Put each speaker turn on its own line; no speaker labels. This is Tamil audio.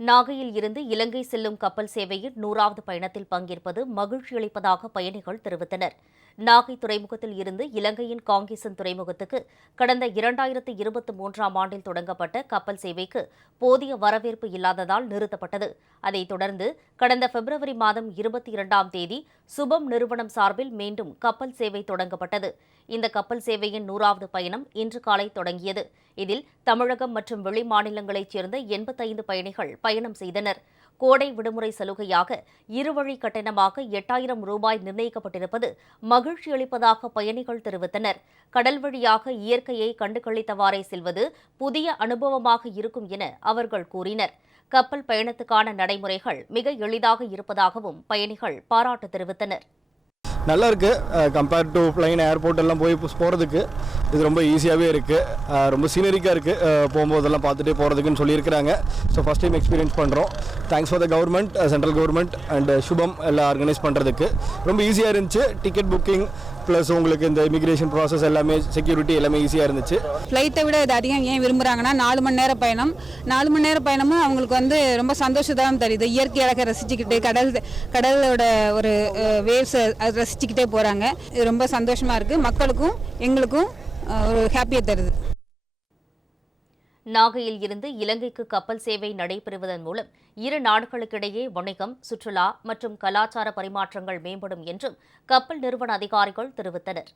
நாகையில் இருந்து இலங்கை செல்லும் கப்பல் சேவையின் நூறாவது பயணத்தில் பங்கேற்பது மகிழ்ச்சியளிப்பதாக பயணிகள் தெரிவித்தனர். நாகை துறைமுகத்தில் இருந்து இலங்கையின் காங்கேசன் துறைமுகத்துக்கு கடந்த இரண்டாயிரத்து இருபத்தி மூன்றாம் ஆண்டில் தொடங்கப்பட்ட கப்பல் சேவைக்கு போதிய வரவேற்பு இல்லாததால் நிறுத்தப்பட்டது. அதைத் தொடர்ந்து கடந்த பிப்ரவரி மாதம் இருபத்தி இரண்டாம் தேதி சுபம் நிறுவனம் சார்பில் மீண்டும் கப்பல் சேவை தொடங்கப்பட்டது. இந்த கப்பல் சேவையின் நூறாவது பயணம் இன்று காலை தொடங்கியது. இதில் தமிழகம் மற்றும் வெளி மாநிலங்களைச் சேர்ந்த எண்பத்தைந்து பயணிகள் பயணம் செய்தனர். கோடை விடுமுறை சலுகையாக இருவழி கட்டணமாக எட்டாயிரம் ரூபாய் நிர்ணயிக்கப்பட்டிருப்பது மகிழ்ச்சி அளிப்பதாக பயணிகள் தெரிவித்தனர். கடல் வழியாக இயற்கையை கண்டுகளித்தவாறே செல்வது புதிய அனுபவமாக இருக்கும் என அவர்கள் கூறினர். கப்பல் பயணத்துக்கான நடைமுறைகள் மிக எளிதாக இருப்பதாகவும் பயணிகள் பாராட்டு தெரிவித்தனர்.
நல்லா இருக்குது கம்பேர்ட் டு பிளைன் ஏர்போர்ட் எல்லாம் போய் போகிறதுக்கு இது ரொம்ப ஈஸியாகவே இருக்குது ரொம்ப சீனரிக்காக இருக்குது போகும்போதெல்லாம் பார்த்துட்டே போகிறதுக்குன்னு சொல்லியிருக்கிறாங்க. ஸோ ஃபஸ்ட் டைம் எக்ஸ்பீரியன்ஸ் பண்ணுறோம் thanks for the government central government and Shubham எல்லாம் ஆர்கனைஸ் பண்ணுறதுக்கு ரொம்ப ஈஸியாக இருந்துச்சு. டிக்கெட் புக்கிங் ப்ளஸ் உங்களுக்கு இந்த இமிக்ரேஷன் ப்ராசஸ் எல்லாமே செக்யூரிட்டி எல்லாமே ஈஸியாக இருந்துச்சு.
ஃப்ளைட்டை விட இது அதிகம் ஏன் விரும்புகிறாங்கன்னா நாலு மணி நேர பயணம். நாலு மணி நேர பயணமும் அவங்களுக்கு வந்து ரொம்ப சந்தோஷத்தான் தெரியுது. இயற்கை அழகை ரசிச்சுக்கிட்டு கடல் கடலோட ஒரு வேவ்ஸை ரசிச்சுக்கிட்டே போகிறாங்க இது ரொம்ப சந்தோஷமாக இருக்குது மக்களுக்கும் எங்களுக்கும் ஒரு ஹாப்பியை தருது.
நாகையில் இருந்து இலங்கைக்கு கப்பல் சேவை நடைபெறுவதன் மூலம் இரு நாடுகளுக்கிடையே வணிகம் சுற்றுலா மற்றும் கலாச்சார பரிமாற்றங்கள் மேம்படும் என்றும் கப்பல் நிறுவன அதிகாரிகள் தெரிவித்தனர்.